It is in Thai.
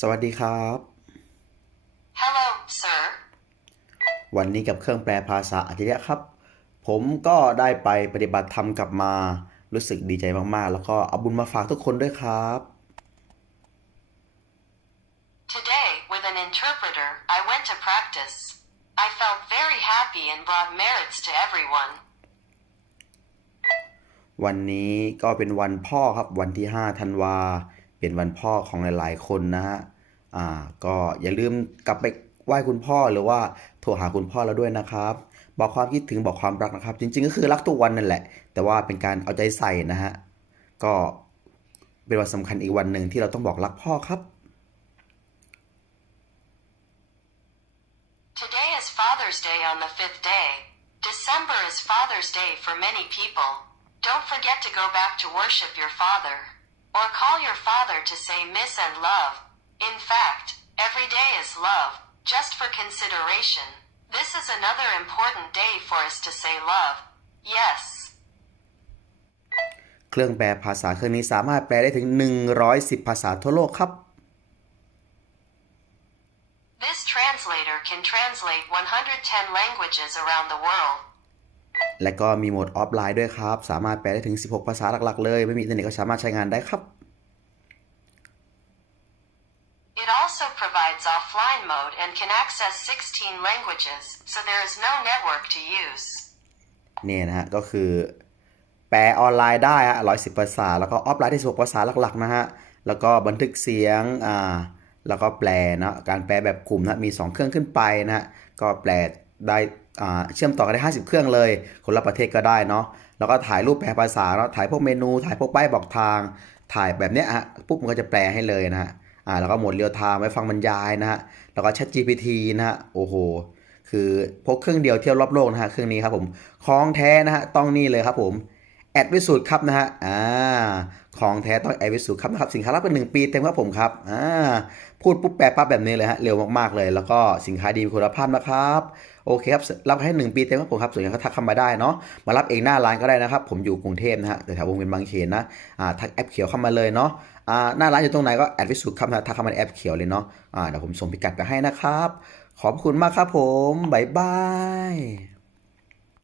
สวัสดีครับ Hello, sir. วันนี้กับเครื่องแปลภาษาอัจฉริยะครับ ผมก็ได้ไปปฏิบัติธรรมกลับมา รู้สึกดีใจมากๆ แล้วก็เอาบุญมาฝากทุกคนด้วยครับ Today, with an interpreter, I went to practice. I felt very happy and brought merits to everyone. วันนี้ก็เป็นวันพ่อครับวันที่ 5 ธันวา เป็นวันพ่อของหลายๆ คนนะฮะอ่าก็อย่าลืมกลับไปไหว้คุณพ่อหรือว่าโทรหาคุณพ่อเราด้วยนะครับ บอกความคิดถึงบอกความรักนะครับ จริง ๆ ก็คือรักทุกวันนั่นแหละ แต่ว่าเป็นการเอาใจใส่นะฮะก็เป็นวันสำคัญอีกวันหนึ่งที่เราต้องบอกรักพ่อครับ Today is Father's Day on the fifth day. December is Father's Day for many people. Don't forget to go back to worship your father. Or call your father to say miss and love. In fact, every day is love, just for consideration. This is another important day for us to say love. Yes. เครื่องแปลภาษาเครื่องนี้สามารถแปลได้ถึง 110 ภาษาทั่วโลกครับ This translator can translate 110 languages around the world. และก็มีโหมดออฟไลน์ด้วยครับ สามารถแปลได้ถึง 16 ภาษาหลักๆเลย ไม่มีอินเทอร์เน็ตก็สามารถใช้งานได้ครับ It also provides offline mode and can access 16 languages, so there is no network to use. เนี่ยนะฮะ ก็คือ แปลออนไลน์ได้ฮะ110 ภาษา แล้วก็ออฟไลน์ที่16ภาษาหลักๆนะฮะ แล้วก็บันทึกเสียง อ่า แล้วก็แปลนะ การแปลแบบกลุ่มนะ มี 2 เครื่องขึ้นไปนะฮะ ก็แปลได้อ่า เชื่อมต่อกันได้ 50 เครื่องเลย คนละประเทศก็ได้เนาะ แล้วก็ถ่ายรูปแปลภาษาเนาะ ถ่ายพวกเมนู ถ่ายพวกป้ายบอกทาง ถ่ายแบบเนี้ยฮะ ปุ๊บมันก็จะแปลให้เลยนะฮะ อ่า แล้วก็หมดเรียลไทม์ไว้ฟังบรรยายนะฮะ แล้วก็ Chat GPT นะฮะ โอ้โห คือพกเครื่องเดียวเที่ยวรอบโลกนะฮะ เครื่องนี้ครับผมของแท้นะฮะ ต้องนี่เลยครับผม แอดวิสูตรครับนะฮะ อ่า ของแท้ต้องแอดวิสูตรครับนะครับ สินค้ารับเป็นหนึ่งปีเต็มครับผมครับ อ่า พูดปุ๊บแปลปั๊บแบบนี้เลยฮะ เร็วมากๆเลย แล้วก็สินค้าดีมีคุณภาพนะครับ โอเคครับ รับให้หนึ่งปีเต็มครับผมครับ ส่วนใหญ่ก็ทักเข้ามาได้เนาะ มารับเองหน้าร้านก็ได้นะครับ ผมอยู่กรุงเทพนะฮะ แถววงเวียนบางเขนนะ อ่า ทักแอปเขียวเข้ามาเลยเนาะ อ่า หน้าร้านอยู่ตรงไหนก็แอดวิสูตรครับนะทักเข้ามาในแอปเขียวเลยเนาะ อ่า เดี๋ยวผมส่งพิกัดไปให้นะครับ ขอบคุณมากครับผมบ๊ายบาย